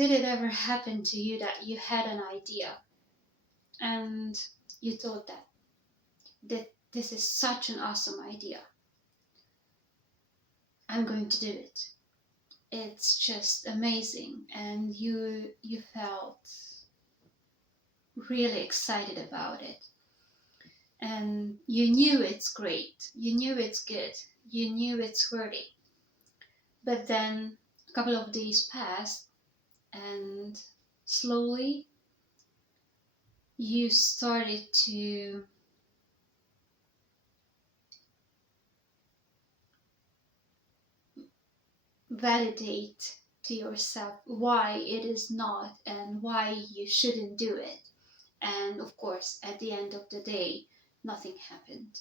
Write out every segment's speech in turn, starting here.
did it ever happen to you that you had an idea and you thought that this is such an awesome idea, I'm going to do it, it's just amazing, and you felt really excited about it, and you knew it's great, you knew it's good, you knew it's worthy, but then a couple of days passed and slowly you started to validate to yourself why it is not and why you shouldn't do it. And of course, at the end of the day, nothing happened.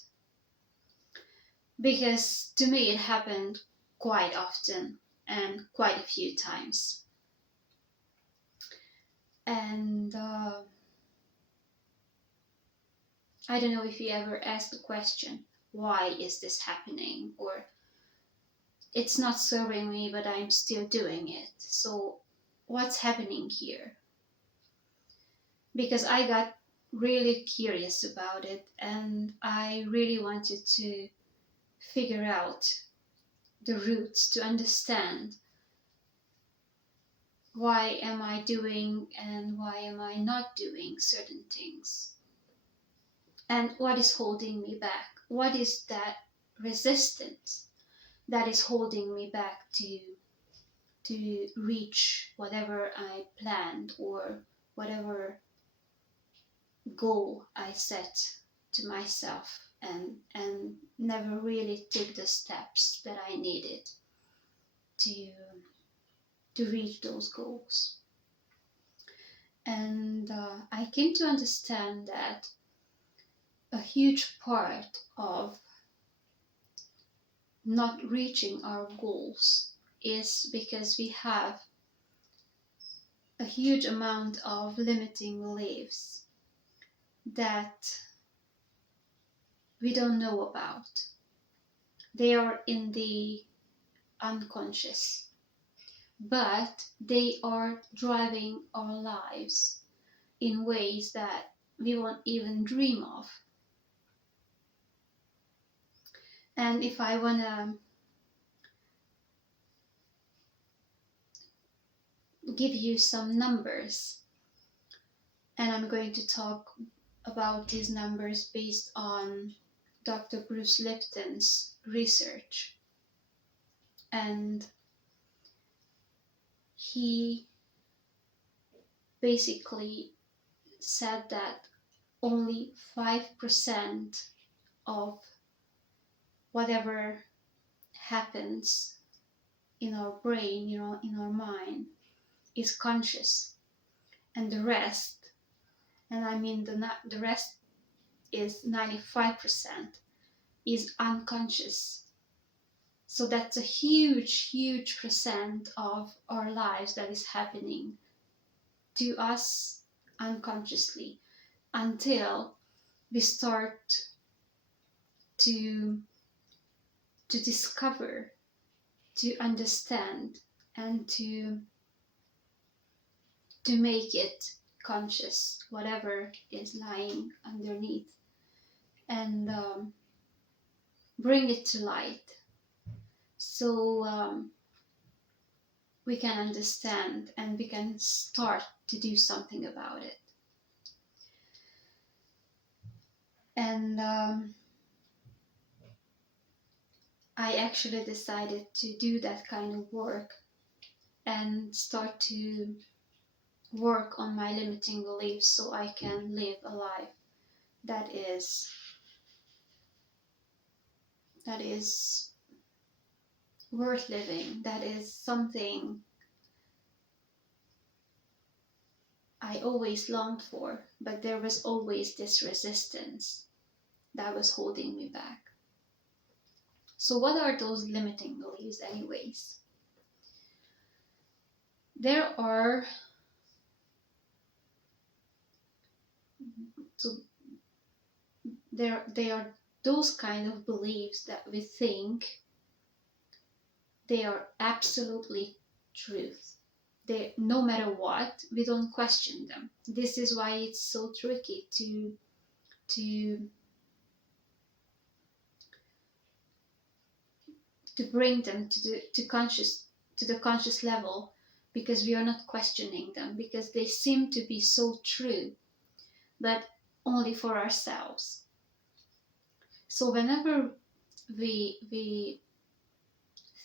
Because to me, it happened quite often and quite a few times. And I don't know if you ever asked the question, why is this happening? Or it's not serving me, but I'm still doing it. So what's happening here? Because I got really curious about it and I really wanted to figure out the roots, to understand why am I doing and why am I not doing certain things, and what is holding me back, what is that resistance that is holding me back to reach whatever I planned or whatever goal I set to myself, and never really took the steps that I needed to reach those goals. And I came to understand that a huge part of not reaching our goals is because we have a huge amount of limiting beliefs that we don't know about. They are in the unconscious, but they are driving our lives in ways that we won't even dream of. And if I want to give you some numbers, and I'm going to talk about these numbers based on Dr. Bruce Lipton's research. And he basically said that only 5% of whatever happens in our brain, in our mind, is conscious, and the rest, and I mean the rest is 95%, is unconscious. So that's a huge percent of our lives that is happening to us unconsciously, until we start to discover, to understand, and to make it conscious, whatever is lying underneath, and bring it to light, so we can understand and we can start to do something about it. And I actually decided to do that kind of work and start to work on my limiting beliefs so I can live a life that is worth living, that is something I always longed for, but there was always this resistance that was holding me back. So what are those limiting beliefs anyways? There are so they are those kind of beliefs that we think they are absolutely truth. no matter what, we don't question them. This is why it's so tricky to bring them to the conscious level, because we are not questioning them, because they seem to be so true, but only for ourselves. So whenever we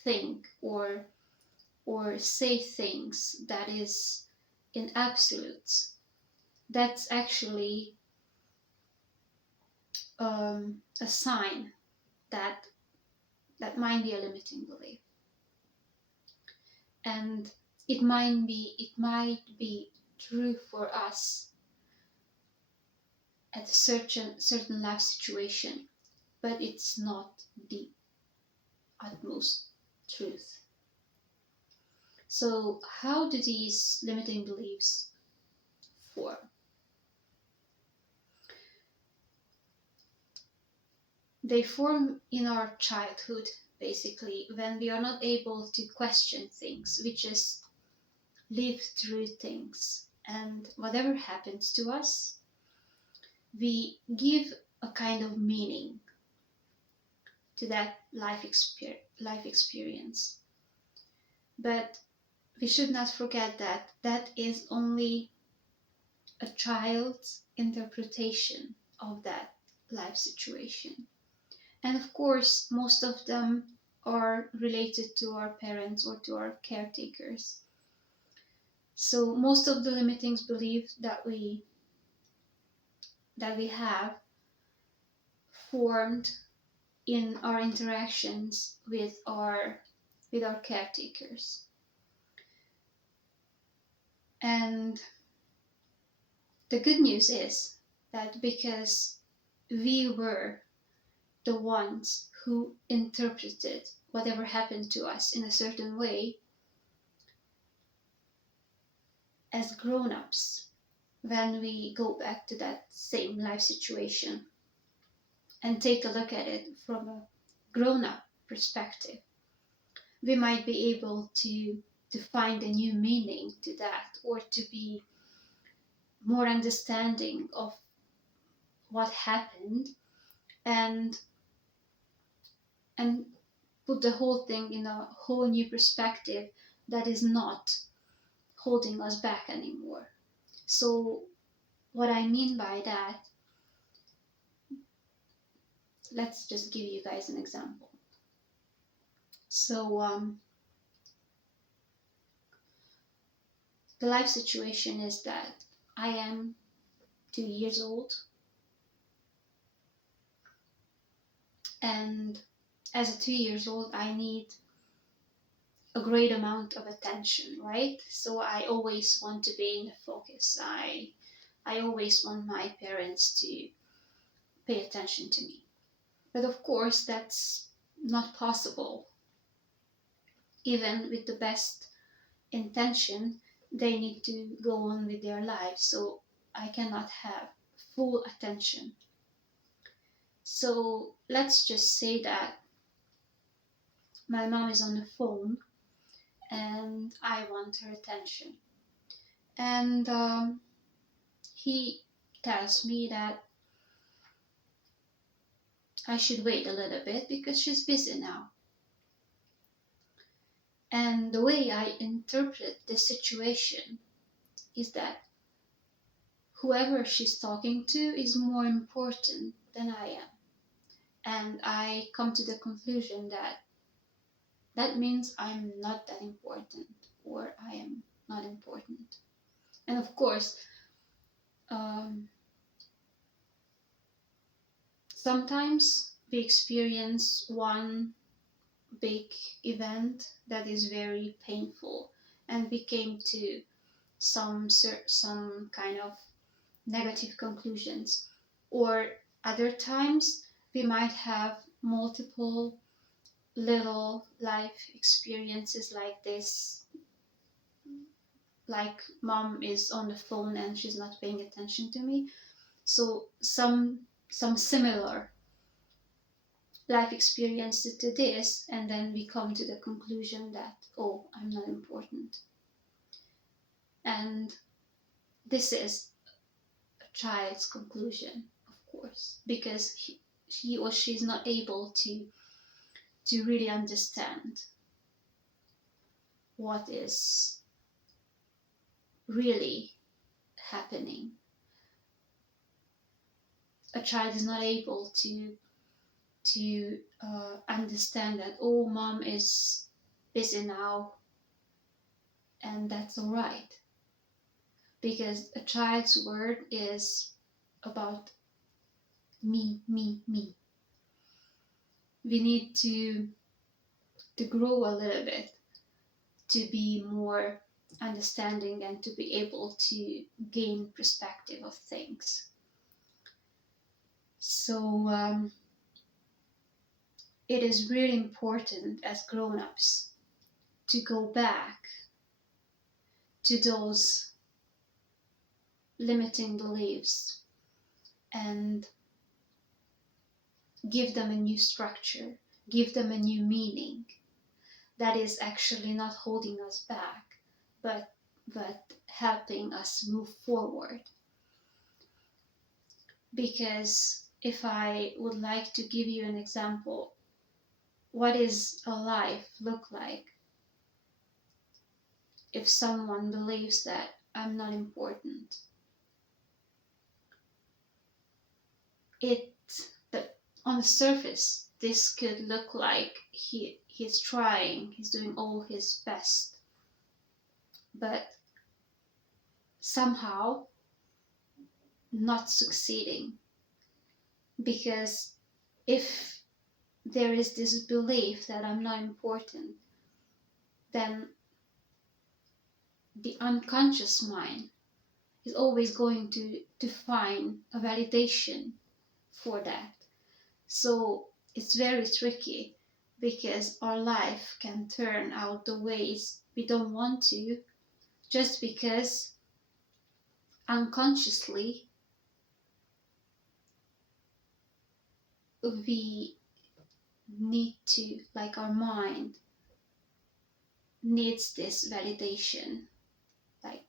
think or say things that is in absolutes, that's actually a sign that that might be a limiting belief. And it might be true for us at a certain life situation, but it's not the utmost truth. So how do these limiting beliefs form? They form in our childhood, basically, when we are not able to question things. We just live through things, and whatever happens to us, we give a kind of meaning to that life experience. But we should not forget that that is only a child's interpretation of that life situation. And of course, most of them are related to our parents or to our caretakers. So most of the limiting beliefs that we have formed in our interactions with our caretakers. And the good news is that because we were the ones who interpreted whatever happened to us in a certain way, as grown-ups, when we go back to that same life situation and take a look at it from a grown-up perspective, we might be able to find a new meaning to that, or to be more understanding of what happened, and put the whole thing in a whole new perspective that is not holding us back anymore. So what I mean by that, let's just give you guys an example. So the life situation is that I am 2 years old, and as a 2 years old I need a great amount of attention, right? So I always want to be in the focus. I always want my parents to pay attention to me. But of course that's not possible. Even with the best intention, they need to go on with their lives, so I cannot have full attention. So let's just say that my mom is on the phone and I want her attention. And he tells me that I should wait a little bit because she's busy now. And the way I interpret the situation is that whoever she's talking to is more important than I am. And I come to the conclusion that that means I'm not that important, or I am not important. And of course, sometimes we experience one big event that is very painful, and we came to some kind of negative conclusions. Or other times we might have multiple little life experiences like this, like mom is on the phone and she's not paying attention to me. So some similar life experiences to this, and then we come to the conclusion that, oh, I'm not important. And this is a child's conclusion, of course, because he or she is not able to really understand what is really happening. A child is not able to understand that, oh, mom is busy now, and that's all right, because a child's word is about me, me, me. We need to grow a little bit to be more understanding and to be able to gain perspective of things. So it is really important as grown-ups to go back to those limiting beliefs and give them a new structure, give them a new meaning that is actually not holding us back, but helping us move forward. Because if I would like to give you an example, what is a life look like if someone believes that I'm not important? It but on the surface this could look like he's trying, he's doing all his best, but somehow not succeeding. Because if there is this belief that I'm not important, then the unconscious mind is always going to find a validation for that. So it's very tricky, because our life can turn out the ways we don't want to, just because unconsciously we need to, like our mind needs this validation, like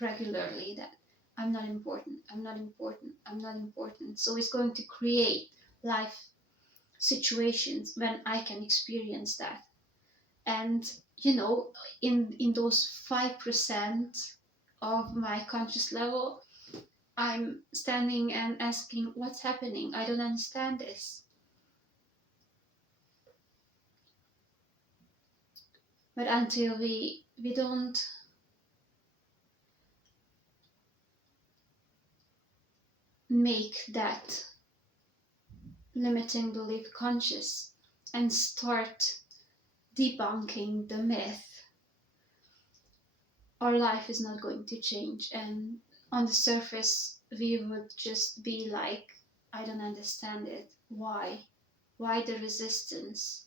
regularly, that I'm not important, I'm not important, I'm not important. So it's going to create life situations when I can experience that. And in those 5% of my conscious level, I'm standing and asking, what's happening? I don't understand this. But until we don't make that limiting belief conscious and start debunking the myth, our life is not going to change. And on the surface, we would just be like, I don't understand it. Why? Why the resistance?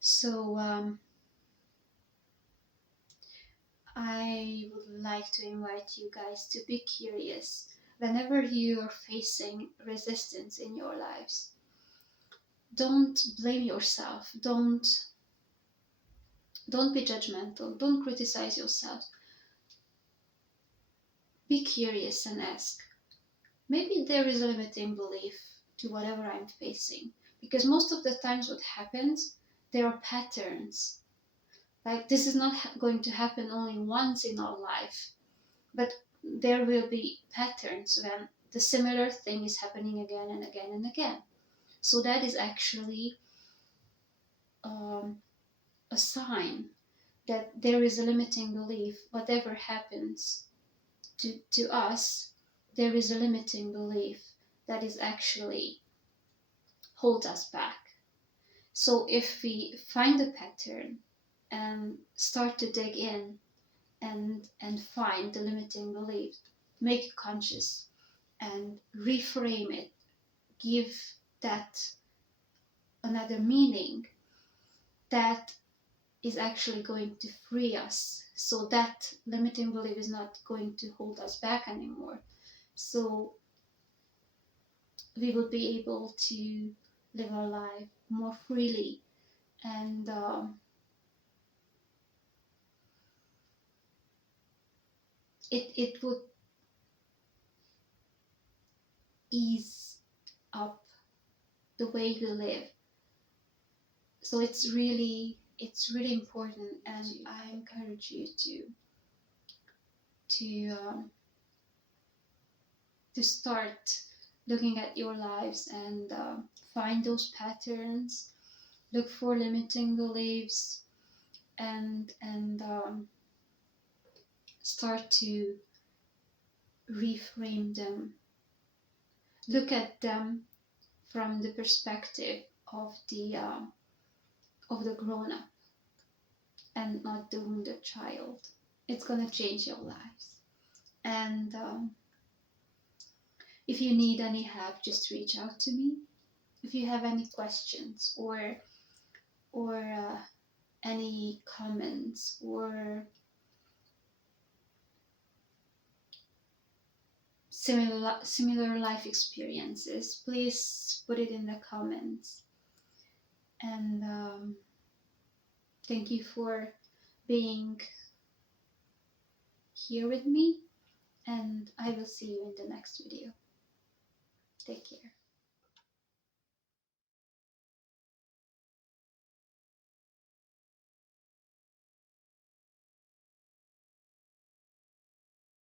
So I would like to invite you guys to be curious whenever you are facing resistance in your lives. Don't blame yourself. Don't be judgmental. Don't criticize yourself. Be curious and ask. Maybe there is a limiting belief to whatever I'm facing. Because most of the times what happens, there are patterns. Like, this is not going to happen only once in our life, but there will be patterns when the similar thing is happening again and again and again. So that is actually a sign that there is a limiting belief. Whatever happens to us, there is a limiting belief that is actually hold us back. So if we find a pattern and start to dig in and find the limiting belief, make it conscious and reframe it, give that another meaning, that is actually going to free us. So that limiting belief is not going to hold us back anymore. So we will be able to live our life more freely and it would ease up the way we live. So it's really important, and I encourage you to to start looking at your lives and find those patterns, look for limiting beliefs, and start to reframe them. Look at them from the perspective of the grown up and not the wounded child. It's gonna change your lives. And if you need any help, just reach out to me. If you have any questions or any comments or similar life experiences, please put it in the comments. And thank you for being here with me, and I will see you in the next video. Take care.